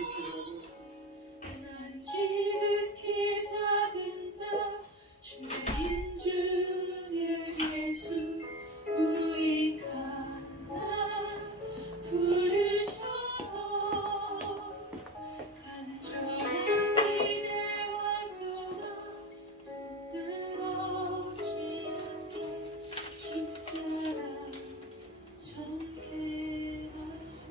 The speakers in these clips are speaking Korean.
난 지극히 작은 자 죄인 중에 예수 무익한 나 부르셔서 간절한 기대와 소망 부끄럽지 않게 십자가 전개하시오.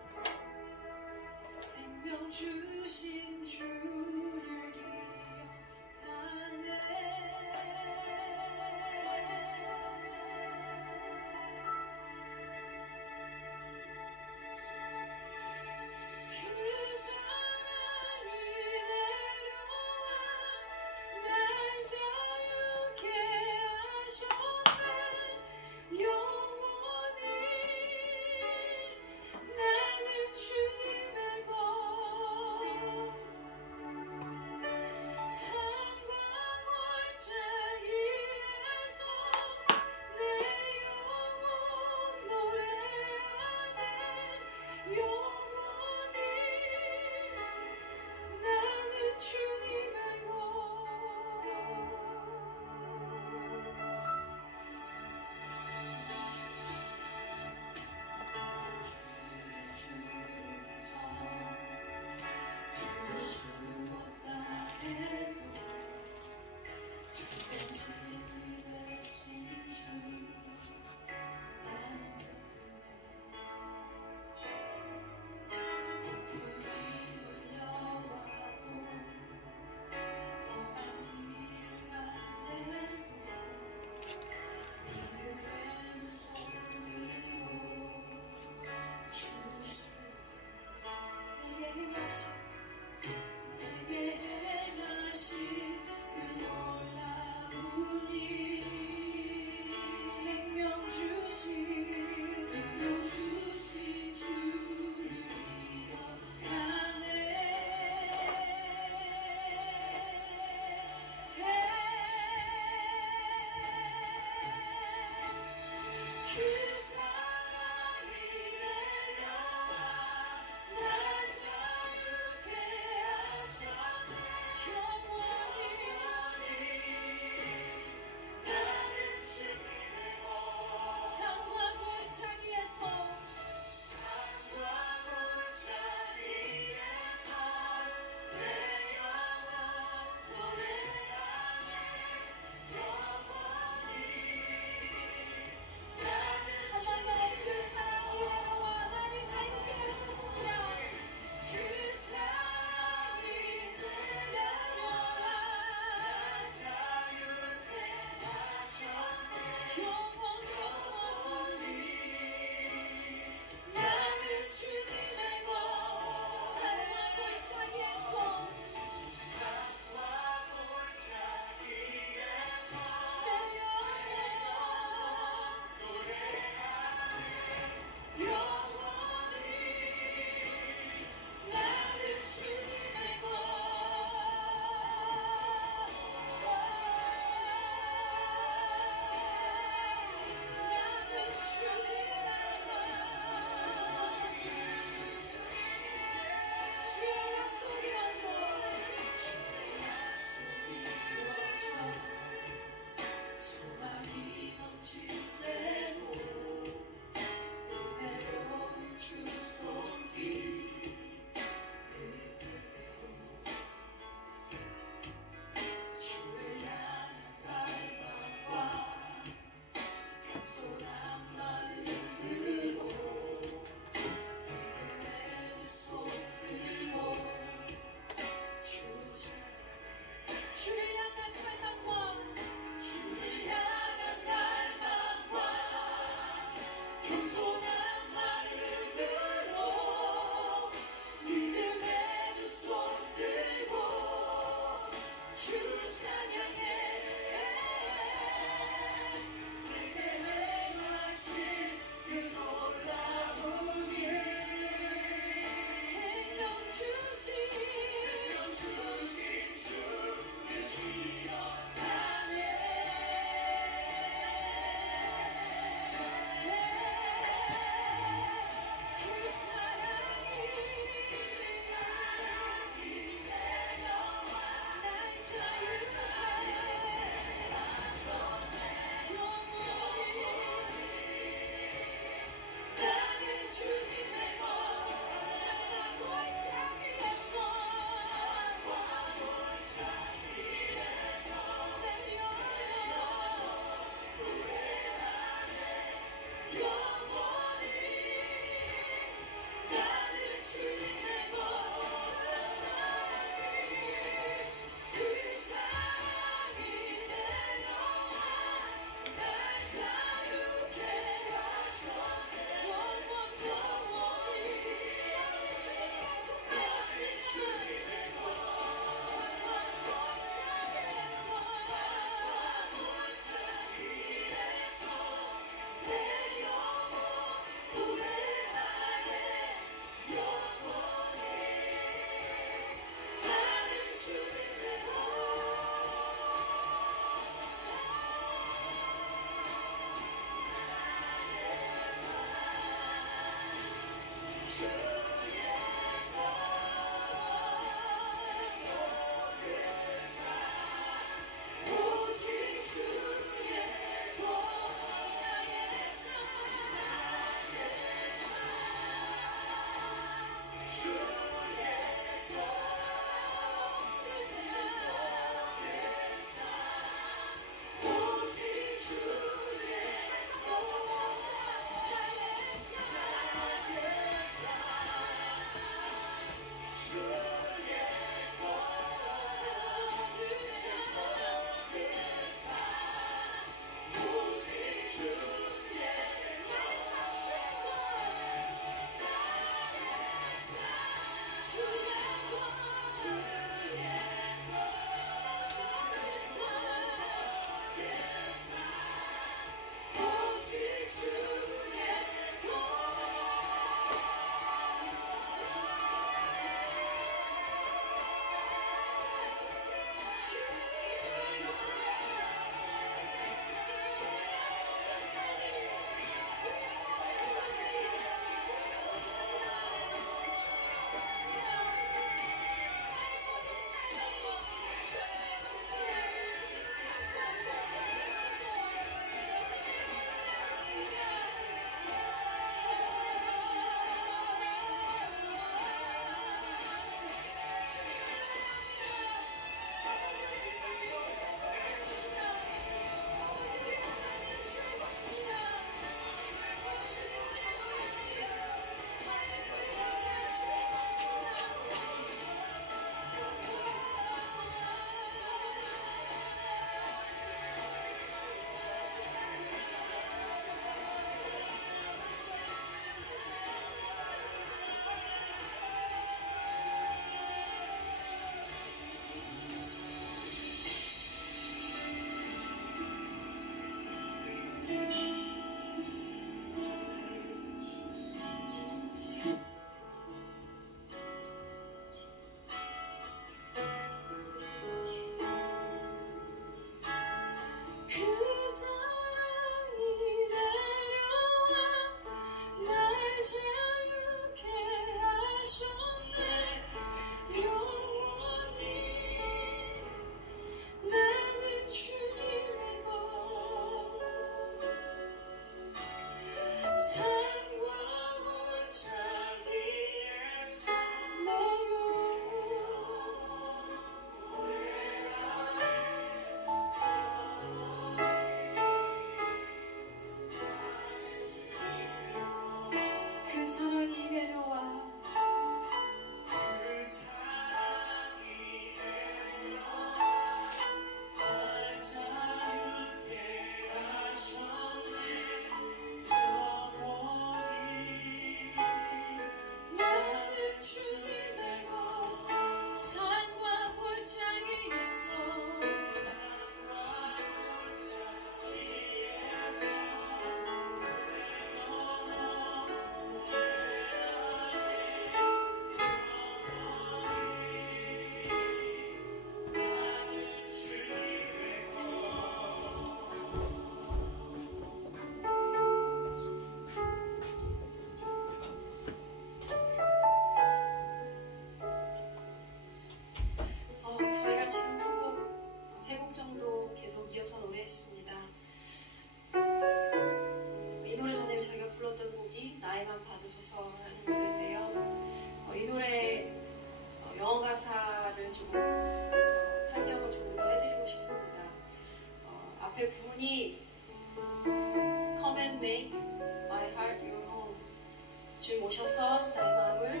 주님 오셔서 나의 마음을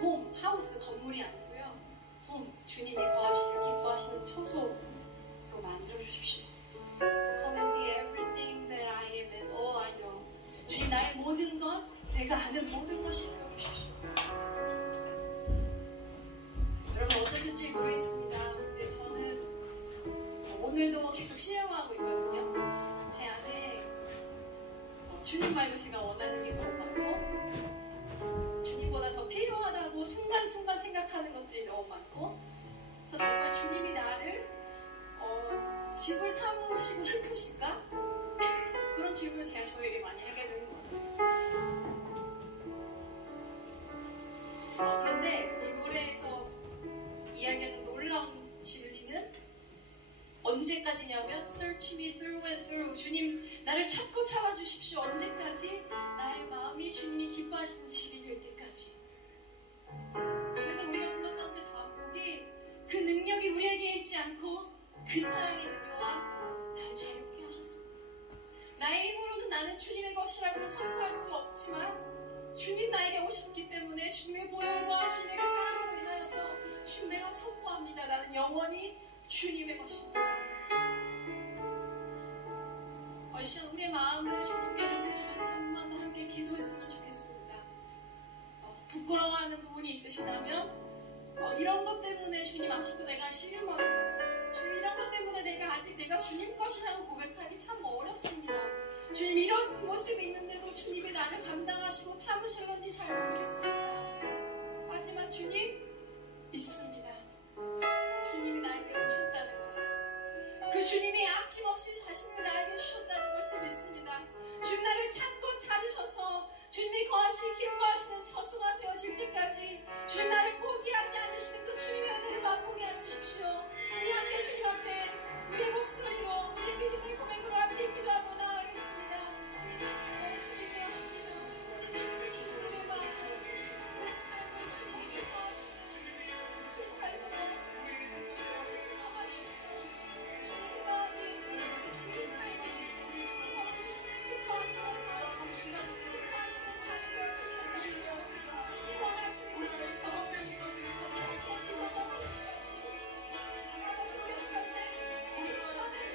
홈, 하우스, 건물이 아니고요. 홈, 주님이 거하시길 기뻐하시는 처소로 만들어 주십시오. Come and be everything that I am and all I know. 주님 나의 모든 것, 내가 아는 모든 것이 되어 주십시오. 여러분 어떠신지 모르겠습니다. 근데 저는 오늘도 계속 실험하고 있거든요. 제 안에 주님 말고 제가 원하는 게 너무 많고 주님보다 더 필요하다고 순간순간 생각하는 것들이 너무 많고 그래서 정말 주님이 나를 집을 사모시고 싶으실까? 그런 질문을 제가 저에게 많이 하게 되는 것 같아요. 그런데 이 노래에서 이야기하는 놀라운 진리는 언제까지냐면 Search me through and through. 주님 나를 찾고 찾아주십시오. 언제까지? 나의 마음이 주님이 기뻐하시는 집이 될 때까지. 그래서 우리가 불렀던 그 다음 곡이 그 능력이 우리에게 있지 않고 그 사랑의 능력과 날 자유케 하셨습니다. 나의 힘으로는 나는 주님의 것이라고 선포할 수 없지만 주님 나에게 오셨기 때문에 주님의 보혈과 주님의 그 사랑으로 인하여서 주님 내가 선포합니다. 나는 영원히 주님의 것입니다. 이 시간 우리의 마음을 주님께 좀 드리면서 한 번 더 함께 기도했으면 좋겠습니다. 부끄러워하는 부분이 있으시다면 이런 것 때문에 주님 아직도 내가 씨름합니다. 주님 이런 것 때문에 내가 아직 내가 주님 것이라고 고백하기 참 어렵습니다. 주님 이런 모습이 있는데도 주님이 나를 감당하시고 참으실런지 잘 모르겠습니다. 하지만 주님 믿습니다. 주님이 나에게 오셨다는 것을 그 주님이 아낌없이 자신을 나에게 주셨다는 것을 믿습니다. 주님 나를 찾고 찾으셔서 주님이 거하시 기뻐하시는 처소가 되어질 때까지 주님 나를 포기하지 않으시는 그 주님의 은혜를 맛보게 하여 주십시오. 우리 함께 주님 앞에 우리의 목소리로 우리의 믿음의 고백으로 함께 기도하고 나아가겠습니다. 주님 되었습니다. 주님의 마음 우리 삶을 주님 기뻐하시는 그 삶으로 삼아주십시오. 주님의 마음이 우리 삶이 주님 기뻐하시는 삶 기뻐하시는 자리가 주님 원하시는 그 처소 주님의 기뻐하시는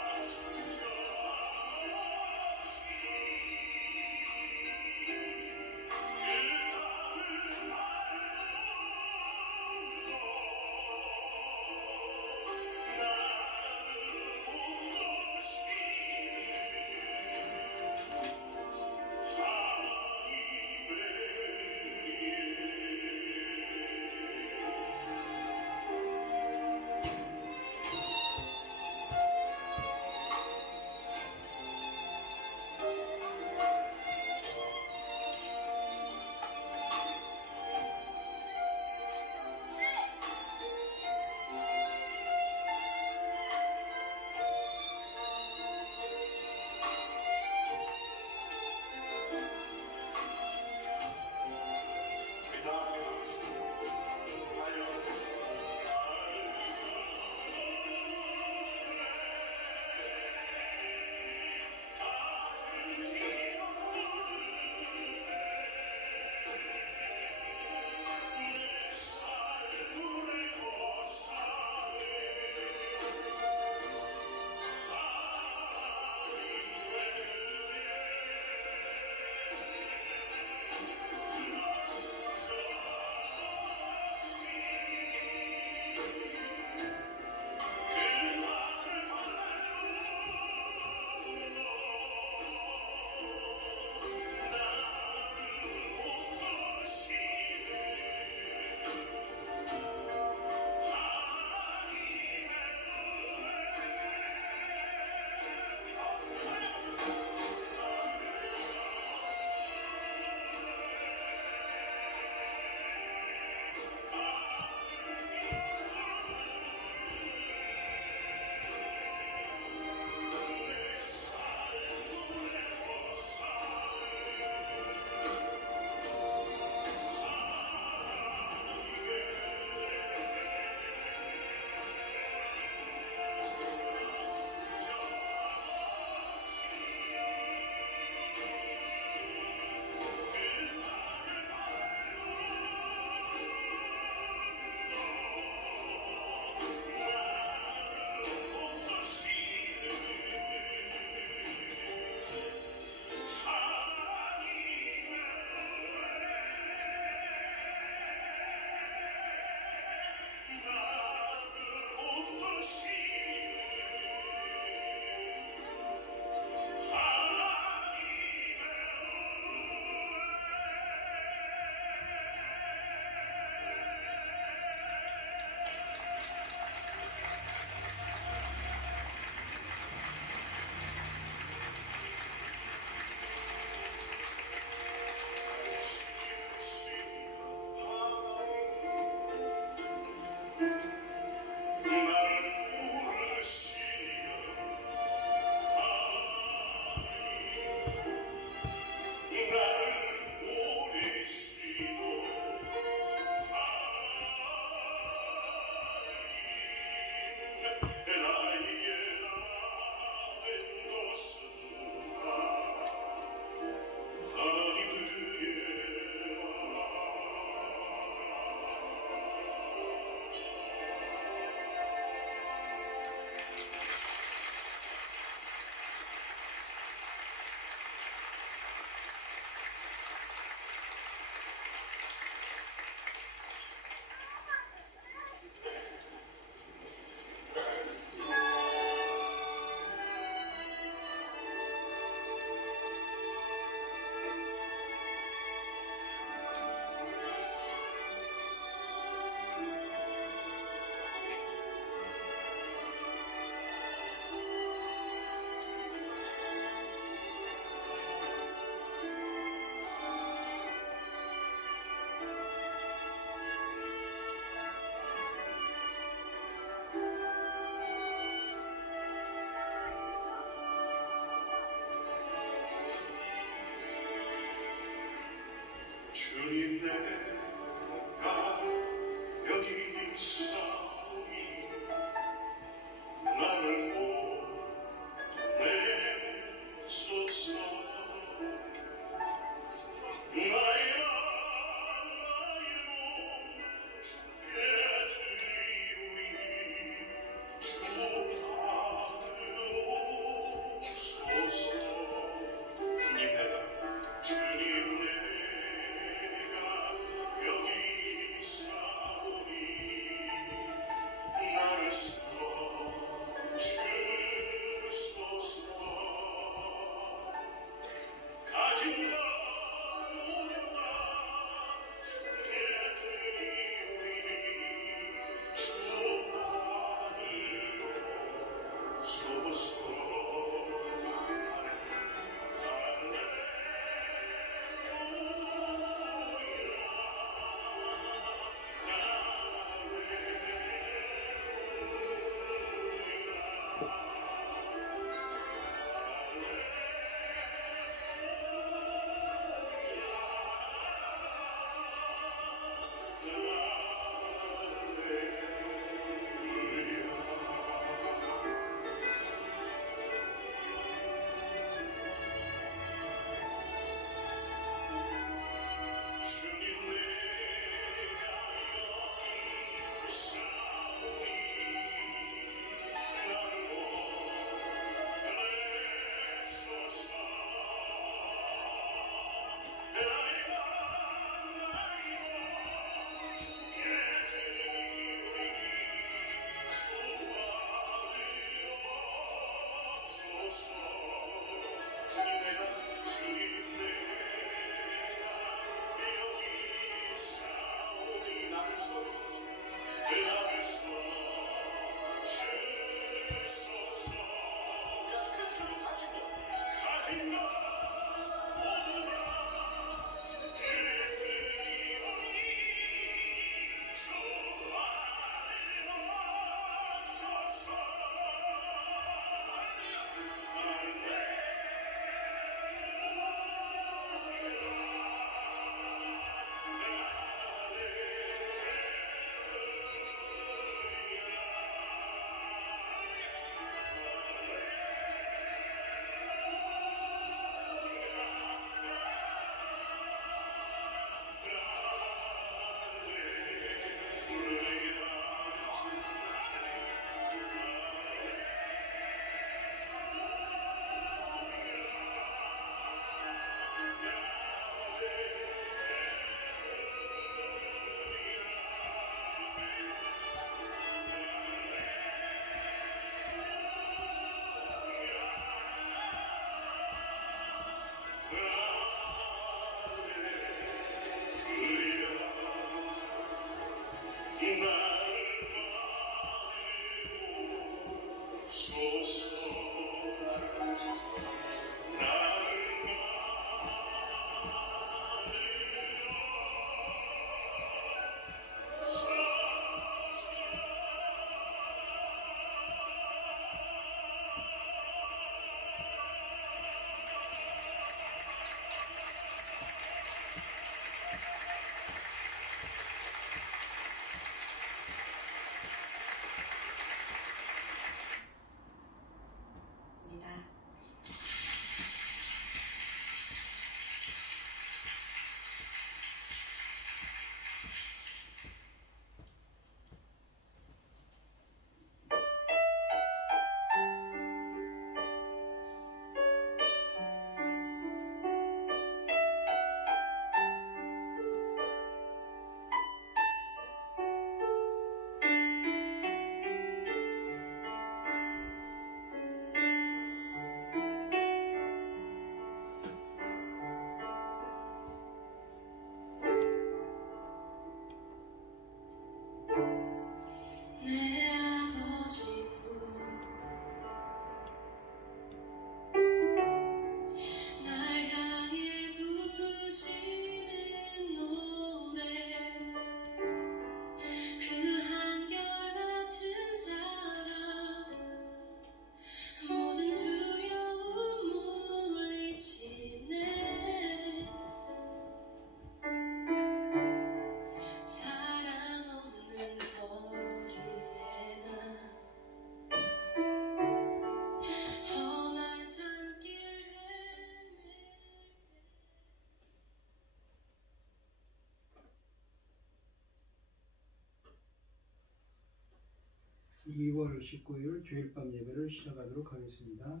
(2월 19일) 주일밤 예배를 시작하도록 하겠습니다.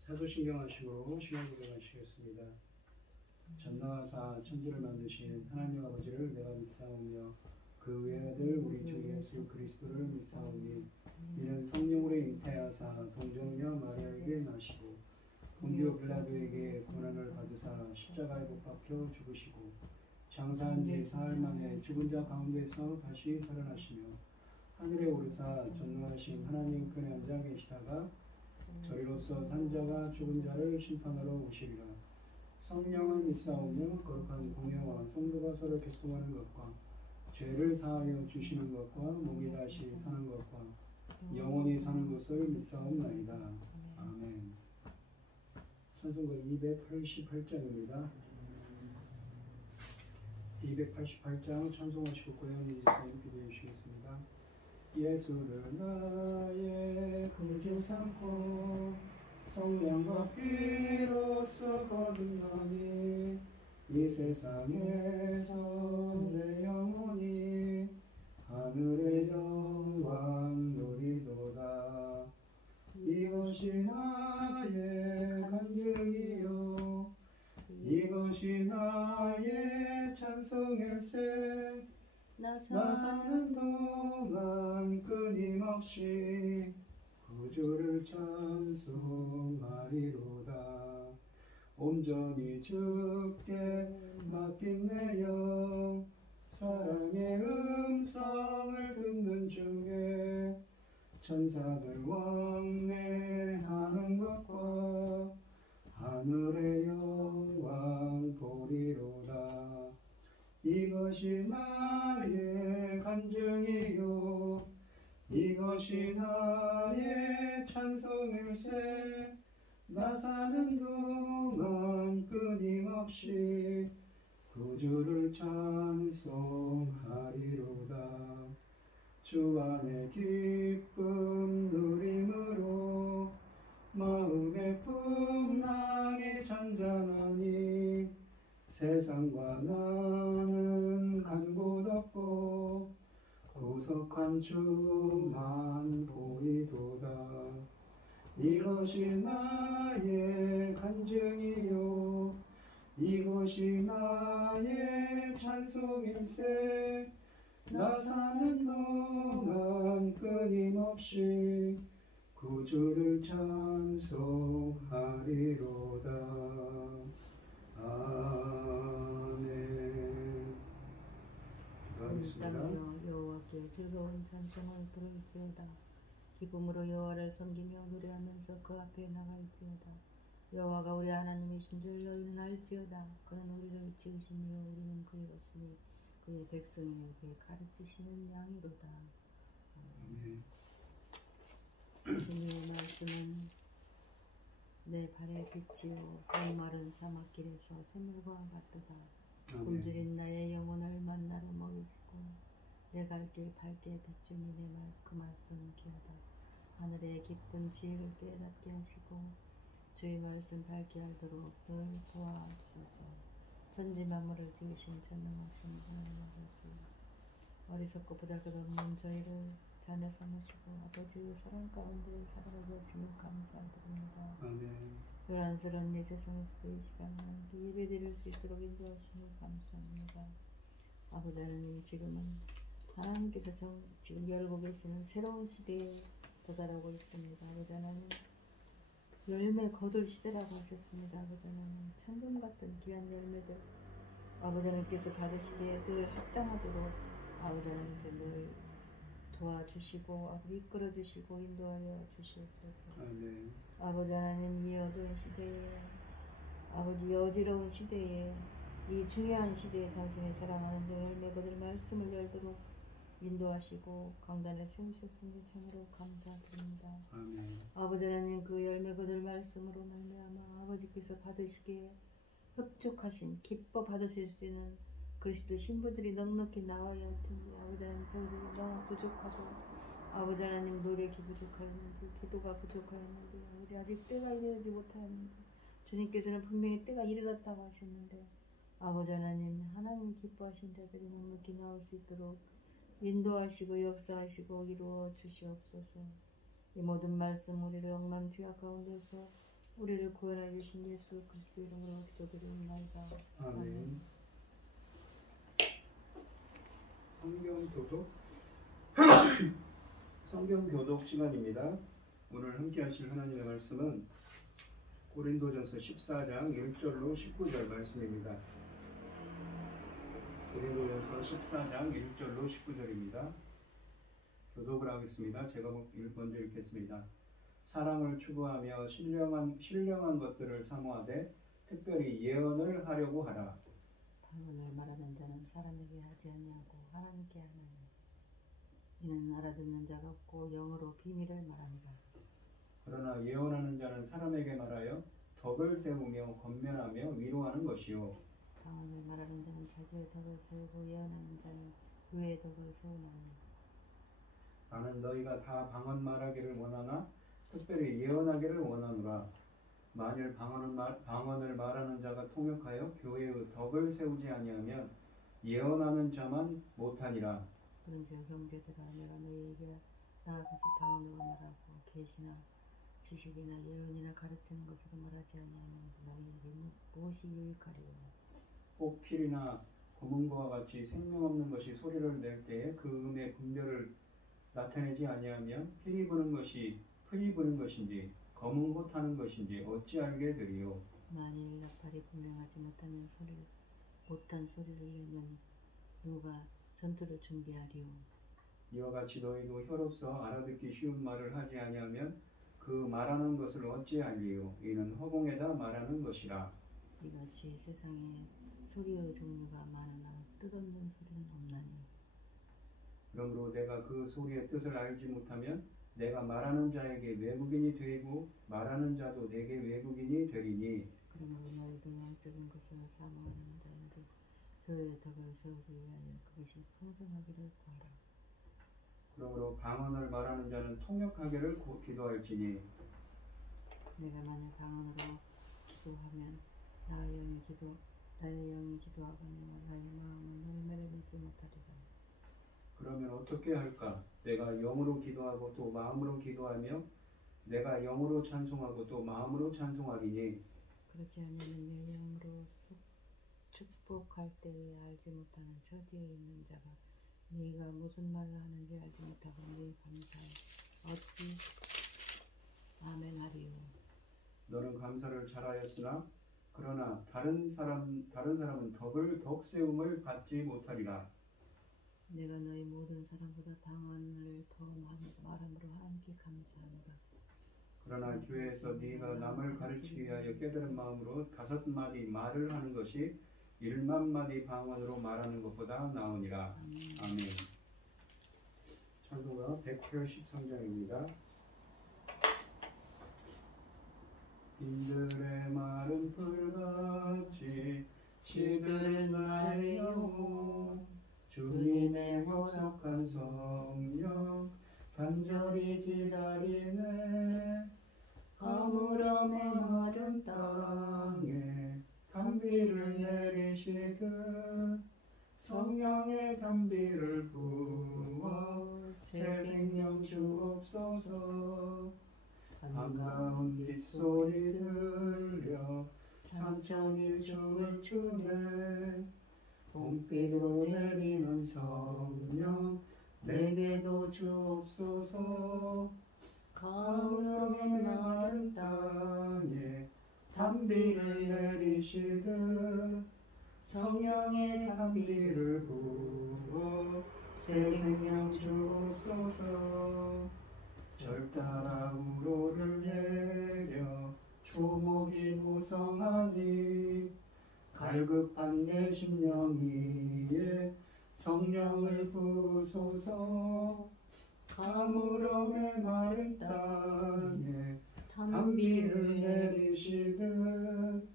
사도신경 하시고 신앙 고백하시겠습니다. 전능하사 천지를 만드신 하나님 아버지를 내가 믿사오며 그 외아들 우리 주 예수 그리스도를 믿사오니 이는 성령으로 잉태하사 동정녀 마리아에게 나시고 본디오 빌라도에게 고난을 받으사 십자가에 못 박혀 죽으시고 장사한 지 사흘 만에 죽은 자 가운데서 다시 살아나시며 하늘에 오르사 전능하신 하나님 편에 앉아 계시다가 저리로서 산자가 죽은 자를 심판하러 오시리라. 성령을 믿사오며 거룩한 공예와 성도가 서로 결속하는 것과 죄를 사하여 주시는 것과 몸이 다시 사는 것과 영원히 사는 것을 믿사옵나이다. 아멘. 찬송가 288장입니다. 288장 찬송하시고 고향 이제사님 기도해 주시겠습니다. 예수를 나의 구주 삼고 성령과 피로써 거듭나니 이 세상에서 내 영혼이 하늘의 영광 누리도다. 이것이 나의 간증이요 이것이 나의 찬송일세. 나 사는 동안 끊임없이 구주를 찬송하리로다. 온전히 주께 맡긴 내 영 사랑의 음성을 듣는 중에 천사들 왕래하는 것과 하늘의 여왕 보리로다. 이것이 나의 간증이요 이것이 나의 찬송일세. 나 사는 동안 끊임없이 구주를 찬송하리로다. 주 안에 기쁨 누림으로 마음의 풍랑이 잔잔하니 세상과 나는 간 곳 없고 구속한 주만 보이도다. 이것이 나의 간증이요 이것이 나의 찬송일세. 나 사는 동안 끊임없이 구주를 찬송하리로다. 아멘. 기도하겠습니다. 땅이여 여호와께 즐거운 찬송을 부를지어다. 기쁨으로 여호와를 섬기며 노래하면서 그 앞에 나갈지어다. 여호와가 우리 하나님이신 줄 너희는 알지어다. 그는 우리를 지으시며 우리는 그의 것이니 그의 백성에게 가르치시는 양이로다. 아멘. 주님의 말씀은 내 발의 빛이요 목마른 사막길에서 샘물과 같도다. 굶주린 나의 영혼을 만나러 먹이시고 내 갈 길 밝게 비추니 그 말씀은 귀하다. 하늘의 깊은 지혜를 깨닫게 하시고 주의 말씀 밝게 알도록 늘 도와주소서. 천지 만물을 지으신 전능하신 하나님 아버지, 어리석고 보잘것없는 저희를 자녀 삼으시고 아버지의 사랑 가운데 살아가게 하시며 감사드립니다. 아멘. 요란스러운 이 세상에서도 이 시간을 예배드릴 수 있도록 인도하시니 감사합니다. 아버지 하나님, 지금은 하나님께서 지금 열고 계시는 새로운 시대에 도달하고 있습니다. 아버지 하나님, 열매 거둘 시대라고 하셨습니다. 아버지 하나님, 천금 같은 귀한 열매들 아버지 하나님께서 받으시기에 늘 합당하도록 아버지 하나님께서 늘 도와주시고 아버지 이끌어 주시고 인도하여 주시옵소서. 아멘. 아버지 하나님, 이 어두운 시대에 아버지 어지러운 시대에 이 중요한 시대에 당신의 사랑하는 열매 거둘 말씀을 열도록 인도하시고 강단에 세우셨으니 참으로 감사드립니다. 아멘. 아버지 하나님, 그 열매 거둘 말씀으로 말미암아 아버지께서 받으시기에 흡족하신 기뻐 받으실 수 있는 그리스도 신부들이 넉넉히 나와야 할 텐데 아버지 하나님, 저희들이 너무 부족하고 아버지 하나님, 노력이 부족하였는지 기도가 부족하였는지 아버지 아직 때가 이르지 못하였는데 주님께서는 분명히 때가 이르렀다고 하셨는데 아버지 하나님, 하나님 기뻐하신 자들이 넉넉히 나올 수 있도록 인도하시고 역사하시고 이루어 주시옵소서. 이 모든 말씀 우리를 엉망투약 가운데서 우리를 구원하여 주신 예수 그리스도 이름으로 기도드립니다. 아멘. 성경 교독 성경 교독 시간입니다. 오늘 함께 하실 하나님의 말씀은 고린도전서 14장 1절로 19절 말씀입니다. 고린도전서 14장 1절로 19절입니다. 교독을 하겠습니다. 제가 먼저 읽겠습니다. 사랑을 추구하며 신령한 것들을 사모하되 특별히 예언을 하려고 하라. 방언을 말하는 자는 사람에게 하지 아니하고 하나님께 하나니 이는 알아듣는 자가 없고 영어로 비밀을 말하니라. 그러나 예언하는 자는 사람에게 말하여 덕을 세우며 권면하며 위로하는 것이요. 방언을 말하는 자는 자기의 덕을 세우고 예언하는 자는 그의 덕을 세우나니 나는 너희가 다 방언 말하기를 원하나 특별히 예언하기를 원하노라. 만일 방언을 말하는 자가 통역하여 교회의 덕을 세우지 아니하면 예언하는 자만 못하니라. 그런즉 형제들아, 내가 너희에게 나아가서 방언으로 말하고 계시나 지식이나 예언이나 가르치는 것으로 말하지 아니하면 너희에게 무엇이 유익하리요. 꼭 필이나 검은고와 같이 생명 없는 것이 소리를 낼 때에 그 음의 분별을 나타내지 아니하면 필이 부는 것이 풀이 부는 것인지 검은고 타는 것인지 어찌 알게 되리요. 만일 나팔이 분명하지 못한 소리를 내면 누가 전투를 준비하리요. 이와 같이 너희도 혀로서 알아듣기 쉬운 말을 하지 아니하면 그 말하는 것을 어찌 알리요? 이는 허공에다 말하는 것이라. 이같이 세상에 소리의 종류가 많으나 뜻없는 소리는 없나니. 그러므로 내가 그 소리의 뜻을 알지 못하면 내가 말하는 자에게 외국인이 되고 말하는 자도 내게 외국인이 되리니. 그러므로 너희도 영적인 것을 사모하는 자인즉 교회의 덕을 세우기 위하여 그것이 풍성하기를 구하라. 그러므로 방언을 말하는 자는 통역하기를 기도할지니. 내가 만일 방언으로 기도하면 나의 영이 기도하거니와 나의 마음은 열매를 맺지 못하리라. 그러면 어떻게 할까? 내가 영으로 기도하고 또 마음으로 기도하며 내가 영으로 찬송하고 또 마음으로 찬송하리니. 그렇지 않으면 내 영으로 축복할 때에 알지 못하는 처지에 있는 자가 네가 무슨 말을 하는지 알지 못하고 네 감사에 어찌 아멘하리요. 너는 감사를 잘하였으나 그러나 다른 사람은 덕 세움을 받지 못하리라. 내가 너희 모든 사람보다 방언을 더 말함으로 하나님께 감사합니다. 그러나 교회에서 네가 남을 가르치기 위하여 깨달은 마음으로 5마디 말을 하는 것이 1만마디 방언으로 말하는 것보다 나으니라. 아멘. 찬송가 183장입니다. 빈들의 마른 풀같이 시들은 나의 영혼 주님의 보석한 성령 간절히 기다리네. 가물함의 마른 땅에 단비를 내리시듯 성령의 단비를 부어 새 생명 주옵소서. 반가운 빗소리 들려 산천이 춤을 추네. 봄비로 내리는 성령 내게도 주옵소서. 가물음의 마른 땅에 단비를 내리시듯 성령의 단비를 부어 새 생명 주옵소서. 절 따라 우로를 내려 초목이 구성하니 갈급한 내 심령 위에 성령을 부소서. 가물음의 마른 땅에 단비를 내리시듯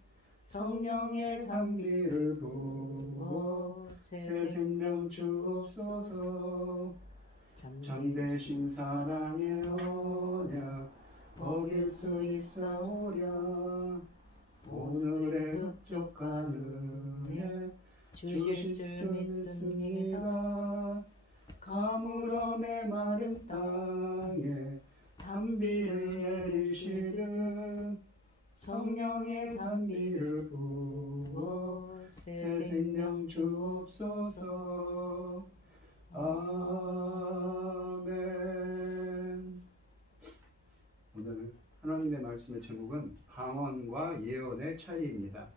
성령의 단비를 부어 새 생명 주옵소서. 참되신 사랑의 언약 어길 수 있사오랴. 오늘의 흡족한 은혜 주실 줄 믿습니다. 가물음의 마른 땅에 단비를 내리시듯 성령의 단비를 부어 새 생명 주옵소서. 아멘. 오늘 하나님의 말씀의 제목은 방언과 예언의 차이입니다.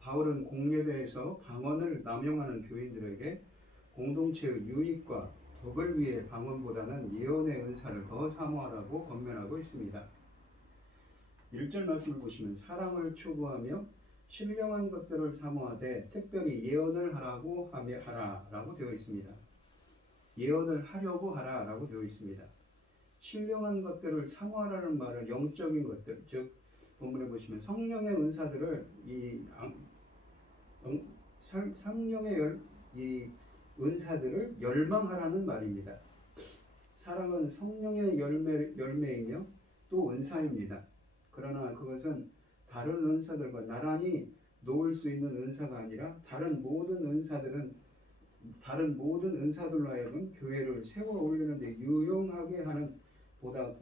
바울은 공예배에서 방언을 남용하는 교인들에게 공동체의 유익과 덕을 위해 방언보다는 예언의 은사를 더 사모하라고 권면하고 있습니다. 1절 말씀을 보시면 사랑을 추구하며 신령한 것들을 사모하되 특별히 예언을 하라고 하라라고 되어 있습니다. 예언을 하려고 하라라고 되어 있습니다. 신령한 것들을 사모하라는 말은 영적인 것들, 즉 본문에 보시면 성령의 은사들을 성령의 이 은사들을 열망하라는 말입니다. 사랑은 성령의 열매이며 또 은사입니다. 그러나 그것은 다른 은사들과 나란히 놓을 수 있는 은사가 아니라 다른 모든 은사들로 하여금 교회를 세워 올리는데 유용하게 하는 보다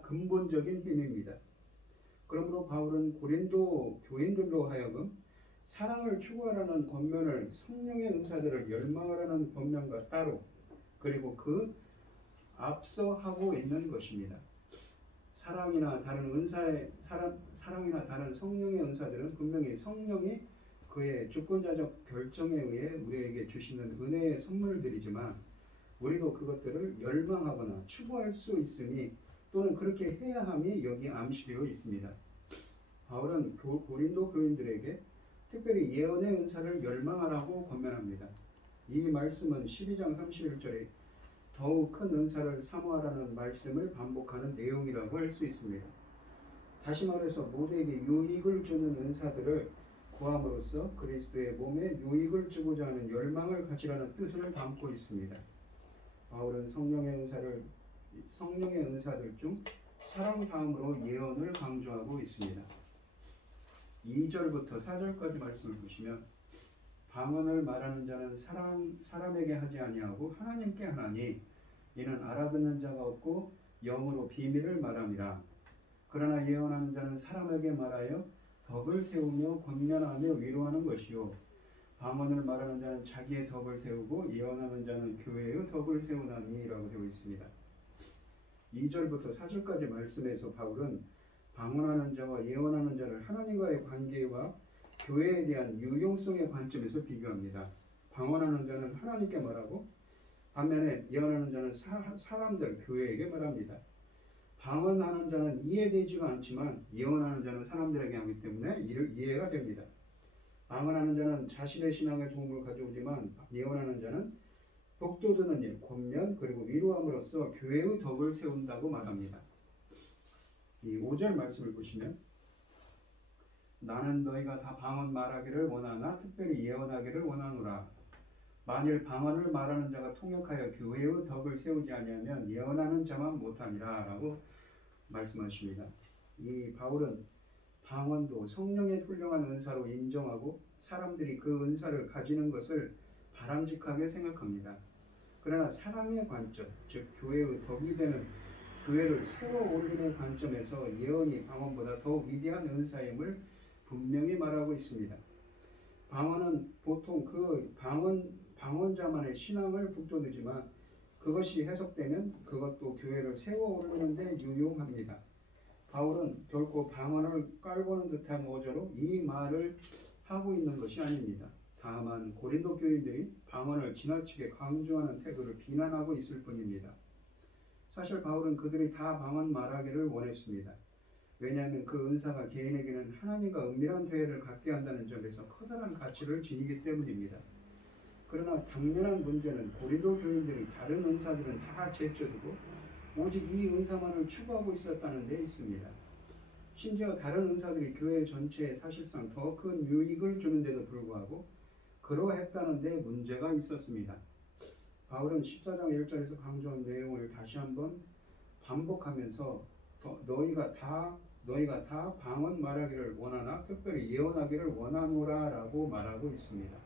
근본적인 힘입니다. 그러므로 바울은 고린도 교인들로 하여금 사랑을 추구하라는 권면을 성령의 은사들을 열망하라는 권면과 따로 그리고 그 앞서 하고 있는 것입니다. 사랑이나 다른 은사의 사랑이나 다른 성령의 은사들은 분명히 성령이 그의 주권자적 결정에 의해 우리에게 주시는 은혜의 선물들이지만 우리도 그것들을 열망하거나 추구할 수 있으니 또는 그렇게 해야 함이 여기 암시되어 있습니다. 바울은 고린도 교인들에게 특별히 예언의 은사를 열망하라고 권면합니다. 이 말씀은 12장 31절에 더욱 큰 은사를 사모하라는 말씀을 반복하는 내용이라고 할 수 있습니다. 다시 말해서 모두에게 유익을 주는 은사들을 구함으로써 그리스도의 몸에 유익을 주고자 하는 열망을 가지라는 뜻을 담고 있습니다. 바울은 성령의 은사들 중 사랑 다음으로 예언을 강조하고 있습니다. 2절부터 4절까지 말씀을 보시면 방언을 말하는 자는 사람에게 하지 아니하고 하나님께 하나니 이는 알아듣는 자가 없고 영으로 비밀을 말함이라. 그러나 예언하는 자는 사람에게 말하여 덕을 세우며 권면하며 위로하는 것이요 방언을 말하는 자는 자기의 덕을 세우고 예언하는 자는 교회의 덕을 세우나니 라고 되어 있습니다. 2절부터 4절까지 말씀에서 바울은 방언하는 자와 예언하는 자를 하나님과의 관계와 교회에 대한 유용성의 관점에서 비교합니다. 방언하는 자는 하나님께 말하고 반면에 예언하는 자는 사람들, 교회에게 말합니다. 방언하는 자는 이해되지가 않지만 예언하는 자는 사람들에게 하기 때문에 이해가 됩니다. 방언하는 자는 자신의 신앙에 도움을 가져오지만 예언하는 자는 복돋드는 일, 권면 그리고 위로함으로써 교회의 덕을 세운다고 말합니다. 이 5절 말씀을 보시면 나는 너희가 다 방언 말하기를 원하나 특별히 예언하기를 원하노라. 만일 방언을 말하는 자가 통역하여 교회의 덕을 세우지 아니하면 예언하는 자만 못하니라 라고 말씀하십니다. 이 바울은 방언도 성령의 훌륭한 은사로 인정하고 사람들이 그 은사를 가지는 것을 바람직하게 생각합니다. 그러나 사랑의 관점, 즉 교회의 덕이 되는 교회를 세워 올리는 관점에서 예언이 방언보다 더 위대한 은사임을 분명히 말하고 있습니다. 방언은 보통 그 방언자만의 신앙을 북돋우지만 그것이 해석되면 그것도 교회를 세워 올리는 데 유용합니다. 바울은 결코 방언을 깔보는 듯한 어조로 이 말을 하고 있는 것이 아닙니다. 다만 고린도 교인들이 방언을 지나치게 강조하는 태도를 비난하고 있을 뿐입니다. 사실 바울은 그들이 다 방언 말하기를 원했습니다. 왜냐하면 그 은사가 개인에게는 하나님과 은밀한 대화를 갖게 한다는 점에서 커다란 가치를 지니기 때문입니다. 그러나 당면한 문제는 고린도 교인들이 다른 은사들은 다 제쳐두고 오직 이 은사만을 추구하고 있었다는 데 있습니다. 심지어 다른 은사들이 교회 전체에 사실상 더 큰 유익을 주는데도 불구하고 그러했다는 데 문제가 있었습니다. 바울은 14장 1절에서 강조한 내용을 다시 한번 반복하면서 너희가 다 방언 말하기를 원하나 특별히 예언하기를 원하노라 라고 말하고 있습니다.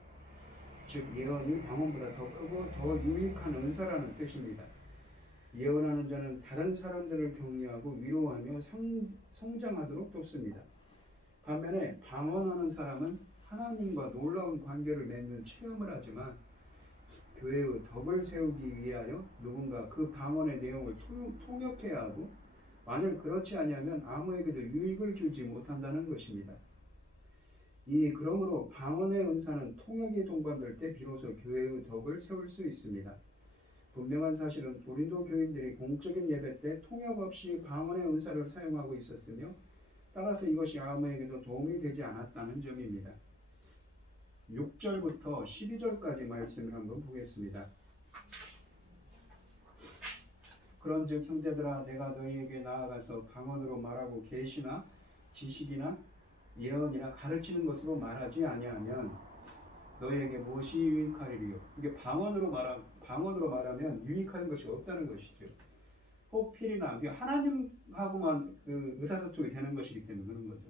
즉 예언이 방언보다 더 크고 더 유익한 은사라는 뜻입니다. 예언하는 자는 다른 사람들을 격려하고 위로하며 성장하도록 돕습니다. 반면에 방언하는 사람은 하나님과 놀라운 관계를 맺는 체험을 하지만 교회의 덕을 세우기 위하여 누군가 그 방언의 내용을 통역해야 하고 만일 그렇지 아니하면 아무에게도 유익을 주지 못한다는 것입니다. 그러므로 방언의 은사는 통역이 동반될 때 비로소 교회의 덕을 세울 수 있습니다. 분명한 사실은 고린도 교인들이 공적인 예배 때 통역 없이 방언의 은사를 사용하고 있었으며 따라서 이것이 아무에게도 도움이 되지 않았다는 점입니다. 6절부터 12절까지 말씀을 한번 보겠습니다. 그런즉 형제들아 내가 너희에게 나아가서 방언으로 말하고 계시나 지식이나 예언이나 가르치는 것으로 말하지 아니하면 너희에게 무엇이 유익하리요? 이게 방언으로 말하면 유익한 것이 없다는 것이죠. 혹필이나 하나님하고만 의사소통이 되는 것이기 때문에 그런 거죠.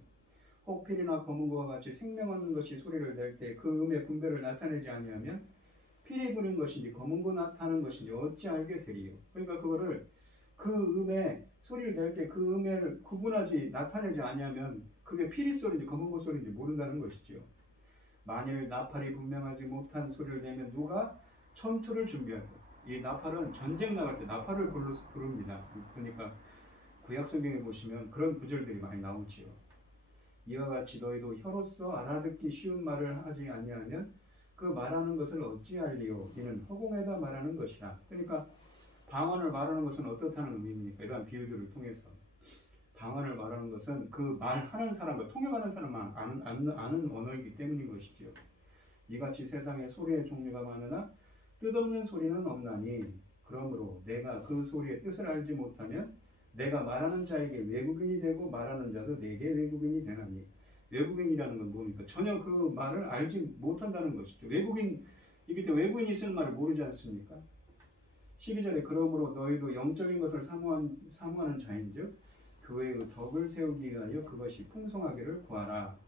혹필이나 검은고와 같이 생명 없는 것이 소리를 낼 때 그 음의 분별을 나타내지 아니하면 필이 부는 것인지 검은고 나타나는 것인지 어찌 알게 되리요? 그러니까 그거를 그 음에 소리를 낼 때 그 음을 구분하지 나타내지 아니하면 그게 피리 소리인지 검은고 소리인지 모른다는 것이죠. 만일 나팔이 분명하지 못한 소리를 내면 누가 전투를 준비하고 이 나팔은 전쟁 나갈 때 나팔을 부릅니다. 그러니까 구약 성경에 보시면 그런 구절들이 많이 나오지요. 이와 같이 너희도 혀로서 알아듣기 쉬운 말을 하지 아니하면 그 말하는 것을 어찌할리요? 이는 허공에다 말하는 것이라. 그러니까 방언을 말하는 것은 어떻다는 의미입니까? 이러한 비유들을 통해서 방언을 말하는 것은 그 말하는 사람과 통역하는 사람만 아는 언어이기 때문인 것이죠. 이같이 세상에 소리의 종류가 많으나 뜻없는 소리는 없나니 그러므로 내가 그 소리의 뜻을 알지 못하면 내가 말하는 자에게 외국인이 되고 말하는 자도 내게 외국인이 되나니. 외국인이라는 건 뭡니까? 전혀 그 말을 알지 못한다는 것이죠. 외국인이기 때문에 외국인이 쓰는 말을 모르지 않습니까? 12절에 그러므로 너희도 영적인 것을 사모하는 자인즉 교회의 덕을 세우기 위하여 그것이 풍성하기를 구하라.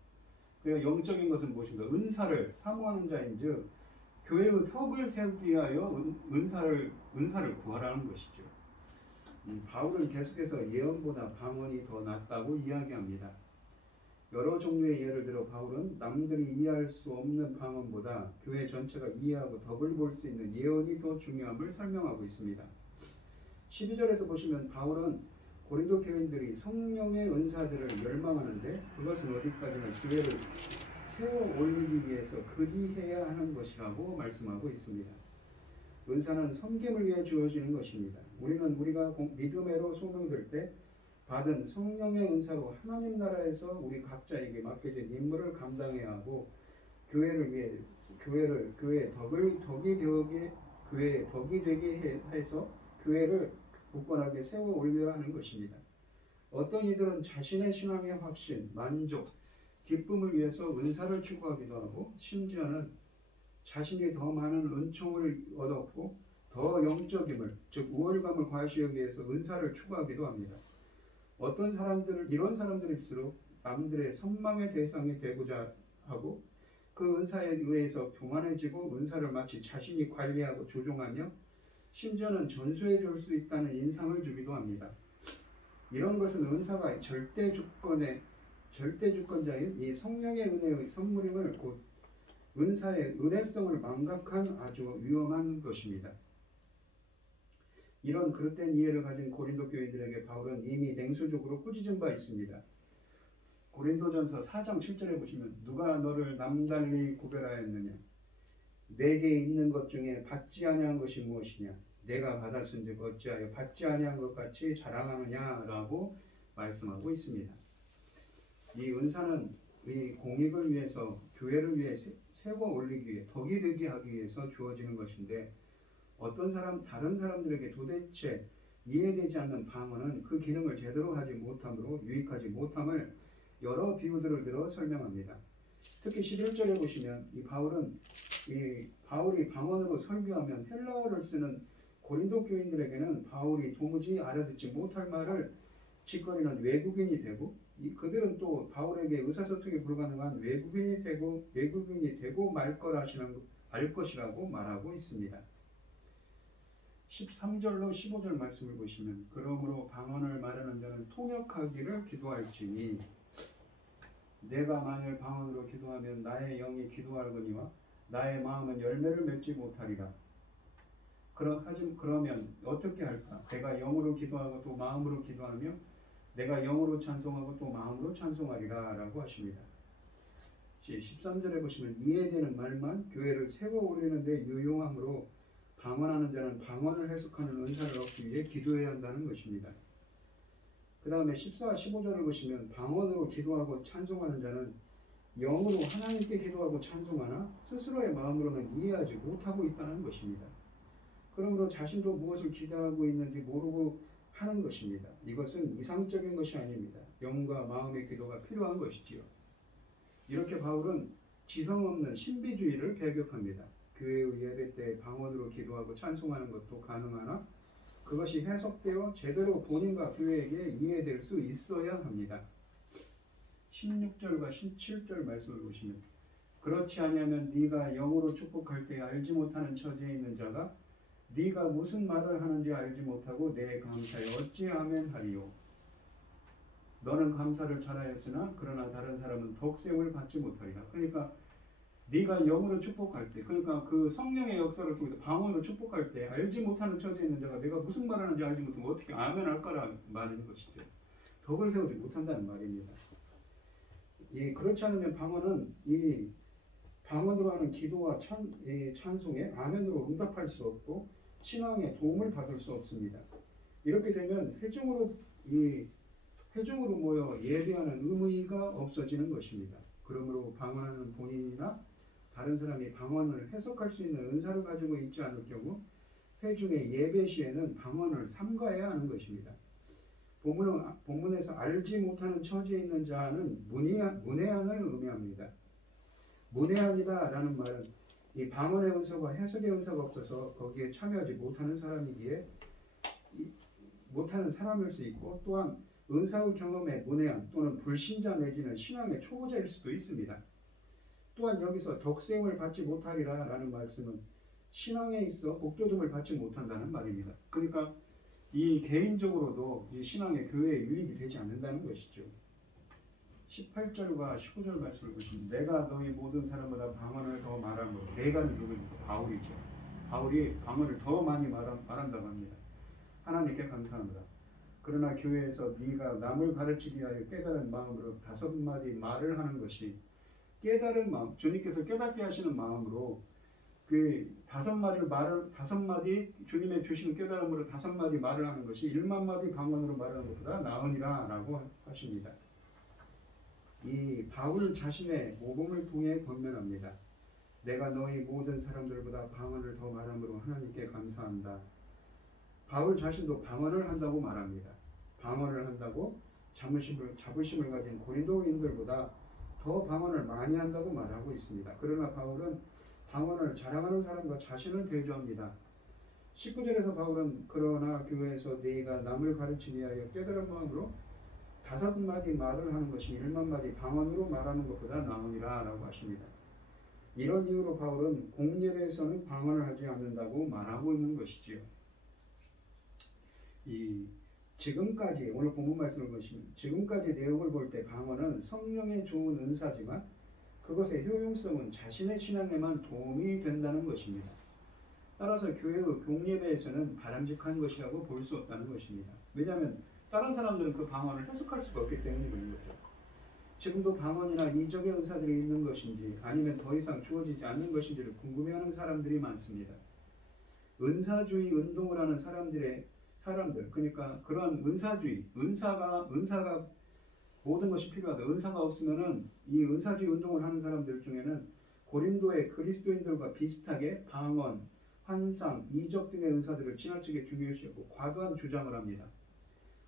그러니까 영적인 것은 무엇인가? 은사를 사모하는 자인즉 교회의 덕을 세우기 위하여 은사를 구하라는 것이죠. 바울은 계속해서 예언보다 방언이 더 낫다고 이야기합니다. 여러 종류의 예를 들어 바울은 남들이 이해할 수 없는 방언보다 교회 전체가 이해하고 덕을 볼 수 있는 예언이 더 중요함을 설명하고 있습니다. 12절에서 보시면 바울은 고린도 교인들이 성령의 은사들을 열망하는데 그것은 어디까지나 교회를 세워 올리기 위해서 그리해야 하는 것이라고 말씀하고 있습니다. 은사는 섬김을 위해 주어지는 것입니다. 우리는 우리가 믿음으로 소명될 때 받은 성령의 은사로 하나님 나라에서 우리 각자에게 맡겨진 임무를 감당해야 하고 교회를 위해 교회의 덕이 되게 해서 교회를 굳건하게 세워 올려야 하는 것입니다. 어떤 이들은 자신의 신앙의 확신, 만족, 기쁨을 위해서 은사를 추구하기도 하고 심지어는 자신이 더 많은 은총을 얻었고 더 영적임을 즉 우월감을 과시하기 위해서 은사를 추구하기도 합니다. 이런 사람들일수록 남들의 선망의 대상이 되고자 하고 그 은사에 의해서 교만해지고 은사를 마치 자신이 관리하고 조종하며 심지어는 전수해 줄 수 있다는 인상을 주기도 합니다. 이런 것은 은사가 절대 주권자인 이 성령의 은혜의 선물임을 곧 은사의 은혜성을 망각한 아주 위험한 것입니다. 이런 그릇된 이해를 가진 고린도 교인들에게 바울은 이미 냉소적으로 꾸짖은 바 있습니다. 고린도전서 4장 7절에 보시면 누가 너를 남달리 구별하였느냐? 내게 있는 것 중에 받지 아니한 것이 무엇이냐? 내가 받았은즉 어찌하여 받지 아니한 것 같이 자랑하느냐라고 말씀하고 있습니다. 이 은사는 이 공익을 위해서 교회를 위해 세워 올리기 위해 덕이 되게 하기 위해서 주어지는 것인데 다른 사람들에게 도대체 이해되지 않는 방언은 그 기능을 제대로 하지 못함으로 유익하지 못함을 여러 비유들을 들어 설명합니다. 특히 11절에 보시면 바울이 방언으로 설교하면 헬라어를 쓰는 고린도 교인들에게는 바울이 도무지 알아듣지 못할 말을 짓거리는 외국인이 되고 그들은 또 바울에게 의사소통이 불가능한 외국인이 되고 알 것이라고 말하고 있습니다. 13절로 15절 말씀을 보시면 그러므로 방언을 말하는 자는 통역하기를 기도할지니 내가 만일 방언으로 기도하면 나의 영이 기도하거니와 나의 마음은 열매를 맺지 못하리라. 그러면 어떻게 할까? 내가 영으로 기도하고 또 마음으로 기도하며 내가 영으로 찬송하고 또 마음으로 찬송하리라 라고 하십니다. 13절에 보시면 이해되는 말만 교회를 세워 올리는 데 유용하므로 방언하는 자는 방언을 해석하는 은사를 얻기 위해 기도해야 한다는 것입니다. 그 다음에 14, 15절을 보시면 방언으로 기도하고 찬송하는 자는 영으로 하나님께 기도하고 찬송하나 스스로의 마음으로는 이해하지 못하고 있다는 것입니다. 그러므로 자신도 무엇을 기도하고 있는지 모르고 하는 것입니다. 이것은 이상적인 것이 아닙니다. 영과 마음의 기도가 필요한 것이지요. 이렇게 바울은 지성 없는 신비주의를 배격합니다. 교회의 예배 때 방언으로 기도하고 찬송하는 것도 가능하나 그것이 해석되어 제대로 본인과 교회에게 이해될 수 있어야 합니다. 16절과 17절 말씀을 보시면 그렇지 아니하면 네가 영으로 축복할 때 알지 못하는 처지에 있는 자가 네가 무슨 말을 하는지 알지 못하고 내 감사에 어찌 아멘하리요. 너는 감사를 잘하였으나 그러나 다른 사람은 덕세움을 받지 못하리라. 그러니까 네가 영으로 축복할 때, 그러니까 그 성령의 역사를 통해서 방언으로 축복할 때 알지 못하는 처지에 있는 자가 내가 무슨 말하는지 알지 못하면 어떻게 아멘 할까라는 말인 것이죠. 덕을 세우지 못한다는 말입니다. 그렇지 않으면 방언은 이 방언으로 하는 기도와 찬송에 아멘으로 응답할 수 없고 신앙에 도움을 받을 수 없습니다. 이렇게 되면 회중으로 모여 예배하는 의미가 없어지는 것입니다. 그러므로 방언하는 본인이나 다른 사람이 방언을 해석할 수 있는 은사를 가지고 있지 않을 경우 회중의 예배 시에는 방언을 삼가해야 하는 것입니다. 본문에서 알지 못하는 처지에 있는 자는 문외한을 의미합니다. 문외한이다라는 말은 이 방언의 은사와 해석의 은사가 없어서 거기에 참여하지 못하는 사람이기에 못하는 사람일 수 있고, 또한 은사의 경험에 문외한 또는 불신자 내지는 신앙의 초보자일 수도 있습니다. 또한 여기서 덕세움을 받지 못하리라 라는 말씀은 신앙에 있어 복돋움을 받지 못한다는 말입니다. 그러니까 이 개인적으로도 이 신앙의 교회에 유익이 되지 않는다는 것이죠. 18절과 19절 말씀을 보시면 내가 너희 모든 사람보다 방언을 더 말함으로, 내가는 누구입니까? 바울이죠. 바울이 방언을 더 많이 말한다고 합니다. 하나님께 감사합니다. 그러나 교회에서 네가 남을 가르치기 위하여 깨달은 마음으로 5마디 말을 하는 것이, 깨달은 마음, 주님께서 깨닫게 하시는 마음으로 그 5마디 주님의 주시는 깨달음으로 5마디 말을 하는 것이 1만 마디 방언으로 말하는 것보다 나으니라 라고 하십니다. 이 바울 자신의 모범을 통해 권면합니다. 내가 너희 모든 사람들보다 방언을 더 말함으로 하나님께 감사한다. 바울 자신도 방언을 한다고 말합니다. 방언을 한다고 자부심을 가진 고린도인들보다 더 방언을 많이 한다고 말하고 있습니다. 그러나 바울은 방언을 자랑하는 사람과 자신을 대조합니다. 19절에서 바울은 그러나 교회에서 네가 남을 가르치기 위하여 깨달은 마음으로 5마디 말을 하는 것이 1만 마디 방언으로 말하는 것보다 나으니라 라고 하십니다. 이런 이유로 바울은 공예배에서는 방언을 하지 않는다고 말하고 있는 것이지요. 지금까지 오늘 본문 말씀을 보시면 지금까지 내용을 볼 때 방언은 성령의 좋은 은사지만 그것의 효용성은 자신의 신앙에만 도움이 된다는 것입니다. 따라서 교회의 공예배에서는 바람직한 것이라고 볼 수 없다는 것입니다. 왜냐하면 다른 사람들은 그 방언을 해석할 수가 없기 때문에 그런 거죠. 지금도 방언이나 이적의 은사들이 있는 것인지 아니면 더 이상 주어지지 않는 것인지를 궁금해하는 사람들이 많습니다. 은사주의 운동을 하는 사람들, 그러니까 그러한 은사가 모든 것이 필요하다. 은사가 없으면은 이 은사주의 운동을 하는 사람들 중에는 고린도의 그리스도인들과 비슷하게 방언, 환상, 이적 등의 은사들을 지나치게 중요시하고 과도한 주장을 합니다.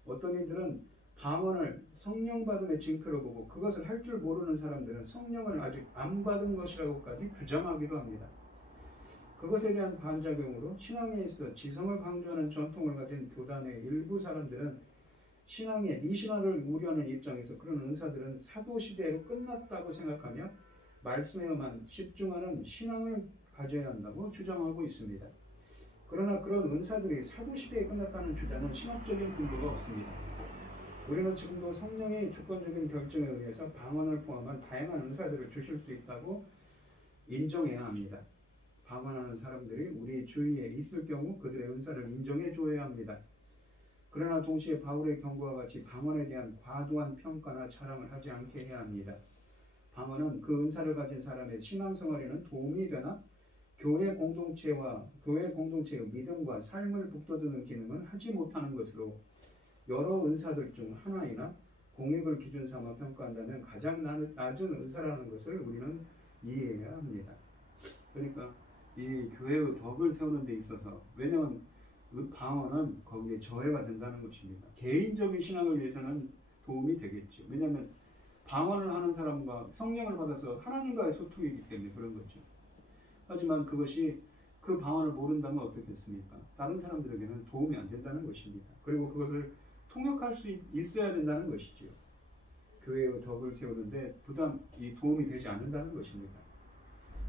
어떤 이들은 방언을 성령 받음의 징표로 보고 그것을 할 줄 모르는 사람들은 성령을 아직 안 받은 것이라고까지 규정하기도 합니다. 그것에 대한 반작용으로 신앙에 있어 지성을 강조하는 전통을 가진 교단의 일부 사람들은 신앙의 미신화를 우려하는 입장에서 그런 은사들은 사도시대로 끝났다고 생각하며 말씀에만 집중하는 신앙을 가져야 한다고 주장하고 있습니다. 그러나 그런 은사들이 사도시대에 끝났다는 주장은 신학적인 근거가 없습니다. 우리는 지금도 성령의 주권적인 결정에 의해서 방언을 포함한 다양한 은사들을 주실 수 있다고 인정해야 합니다. 방언하는 사람들이 우리 주위에 있을 경우 그들의 은사를 인정해 줘야 합니다. 그러나 동시에 바울의 경고와 같이 방언에 대한 과도한 평가나 자랑을 하지 않게 해야 합니다. 방언은 그 은사를 가진 사람의 신앙생활에는 도움이 되나 교회 공동체의 믿음과 삶을 북돋우는 기능은 하지 못하는 것으로 여러 은사들 중 하나이나 공익을 기준 삼아 평가한다면 가장 낮은 은사라는 것을 우리는 이해해야 합니다. 그러니까 이 교회의 덕을 세우는 데 있어서, 왜냐하면 그 방언은 거기에 저해가 된다는 것입니다. 개인적인 신앙을 위해서는 도움이 되겠죠. 왜냐하면 방언을 하는 사람과 성령을 받아서 하나님과의 소통이기 때문에 그런 거죠. 하지만 그것이 그 방언을 모른다면 어떻겠습니까? 다른 사람들에게는 도움이 안 된다는 것입니다. 그리고 그것을 통역할 수 있어야 된다는 것이지요. 교회의 덕을 세우는데 이 도움이 되지 않는다는 것입니다.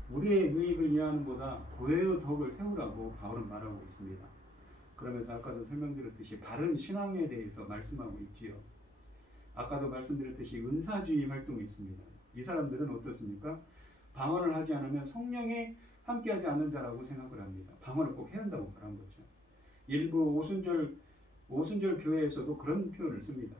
우리의 유익을 위하는 보다 교회의 덕을 세우라고 바울은 말하고 있습니다. 그러면서 아까도 설명드렸듯이 바른 신앙에 대해서 말씀하고 있지요. 아까도 말씀드렸듯이 은사주의 활동이 있습니다. 이 사람들은 어떻습니까? 방언을 하지 않으면 성령이 함께하지 않는 자라고 생각을 합니다. 방언을 꼭 해야 한다고 말한 거죠. 일부 오순절 교회에서도 그런 표현을 씁니다.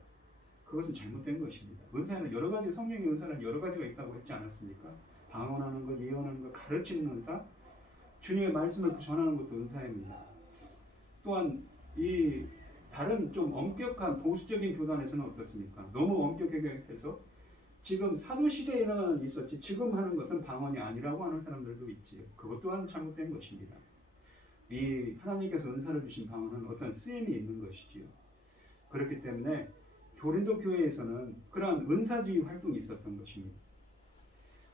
그것은 잘못된 것입니다. 은사에는 여러 가지, 성령의 은사는 여러 가지가 있다고 했지 않았습니까? 방언하는 것, 예언하는 것, 가르치는 은사, 주님의 말씀을 전하는 것도 은사입니다. 또한 이 다른 좀 엄격한 보수적인 교단에서는 어떻습니까? 너무 엄격하게 해서 지금 사도시대에는 있었지 지금 하는 것은 방언이 아니라고 하는 사람들도 있지요. 그것 또한 잘못된 것입니다. 이 하나님께서 은사를 주신 방언은 어떤 쓰임이 있는 것이지요. 그렇기 때문에 고린도 교회에서는 그러한 은사주의 활동이 있었던 것입니다.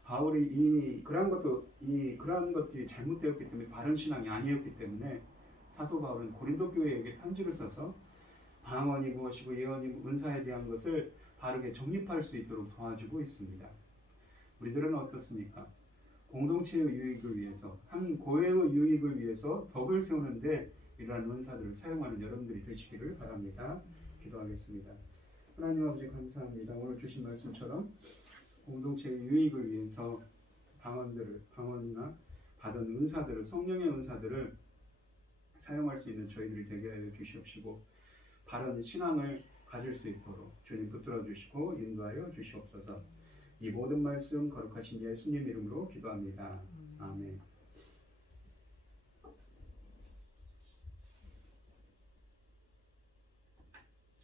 바울이 그러한 것들이 잘못되었기 때문에 바른 신앙이 아니었기 때문에 사도 바울은 고린도 교회에게 편지를 써서 방언이 무엇이고 예언이 은사에 대한 것을 바르게 정립할 수 있도록 도와주고 있습니다. 우리들은 어떻습니까? 공동체의 유익을 위해서, 한 교회의 유익을 위해서 덕을 세우는데 이러한 은사들을 사용하는 여러분들이 되시기를 바랍니다. 기도하겠습니다. 하나님 아버지 감사합니다. 오늘 주신 말씀처럼 공동체의 유익을 위해서 방언이나 받은 은사들을, 성령의 은사들을 사용할 수 있는 저희들이 되게 하여 주시옵시고 바른 신앙을 가질 수 있도록 주님 붙들어 주시고 인도하여 주시옵소서. 이 모든 말씀 거룩하신 예수님 이름으로 기도합니다. 아멘.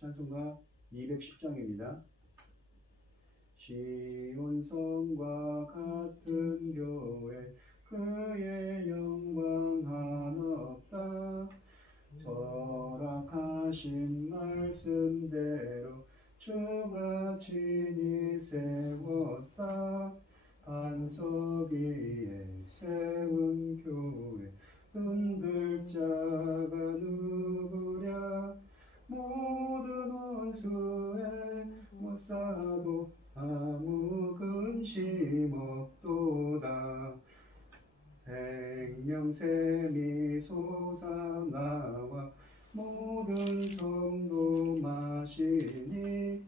찬송가 210장입니다. 시온성과 같은 교회 그의 영광 한없다. 절약하신 말씀대로 주가 친히 세웠다. 반석 위에 세운 교회 흔들 자가 누구랴. 모든 원수에 못 사도 아무 근심 없도다. 생명샘이 솟아나와 모든 성도 마시니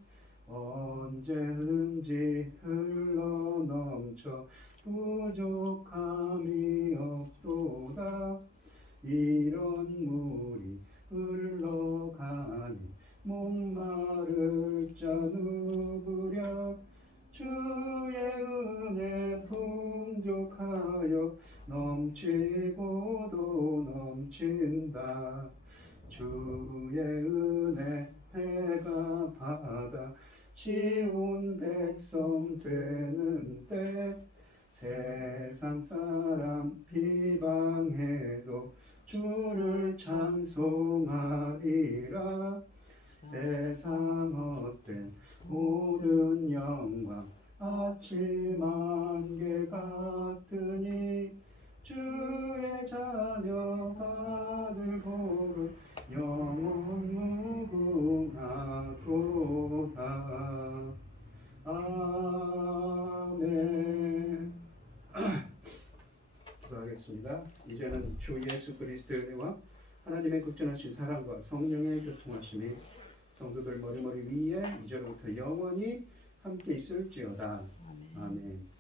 언제든지 흘러넘쳐 부족함이 없도다. 이런 물이 흘러가니 목마를 자 누구랴. 주의 은혜 풍족하여 넘치고도 넘친다. 주의 은혜 내가 받아 쉬운 백성 되는 때 세상 사람 비방해도 주를 찬송하리라. 세상 헛된 모든 영광 아침 안개 같으니 주의 자녀 아들 보를 영원 무궁하도다. 아멘. 기도하겠습니다. 이제는 주 예수 그리스도의 은혜와 하나님의 극전하신 사랑과 성령의 교통하심이 성도들 머리머리 위에 이제로부터 영원히 함께 있을지어다. 아멘.